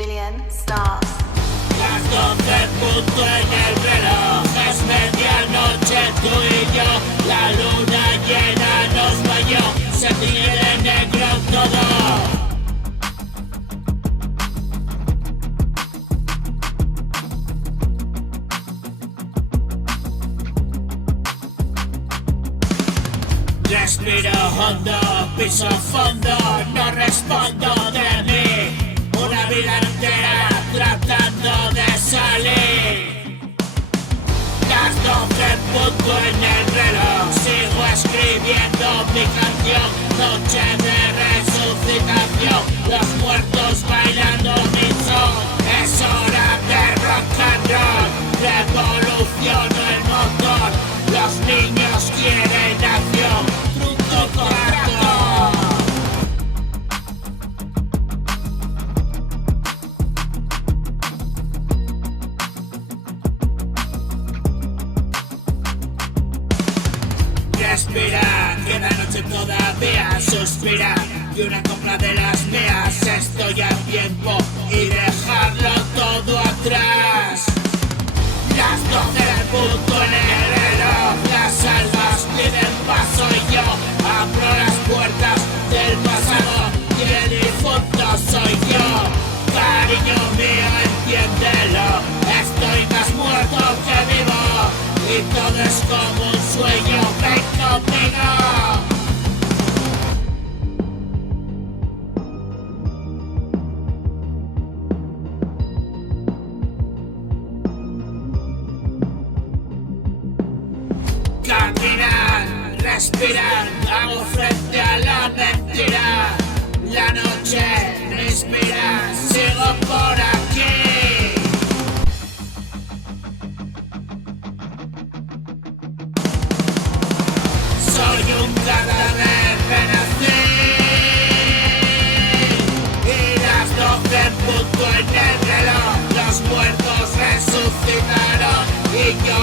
billionstars. Las 12 punto en el reloj, es medianoche, tú y yo, la luna llena nos bañó, se tiñe de negro todo. Respiro, hondo, piso, fondo, no respondo de mí. Una vida entera tratando de salir. Las 12 punto en el reloj, sigo escribiendo mi canción. Noche de resucitación, los muertos bailando mi son. Es hora de rock and roll, revoluciono el motor. Los niños quieren acción, truco, TRATO. Respira, queda noche todavía, suspira, y una compra de las mías, estoy a tiempo y dejarlo todo atrás. Las 12 punto en el reloj, las almas piden paso y yo abro las puertas del pasado y el difunto soy yo. Cariño mío, entiéndelo, estoy más muerto que vivo y todo es como un sueño, ven conmigo. Caminar, respirar, hago frente a la mentira. La noche me inspira, sigo por aquí. Soy un cadáver, renací. Y las 12 punto en el reloj, los muertos resucitaron y yo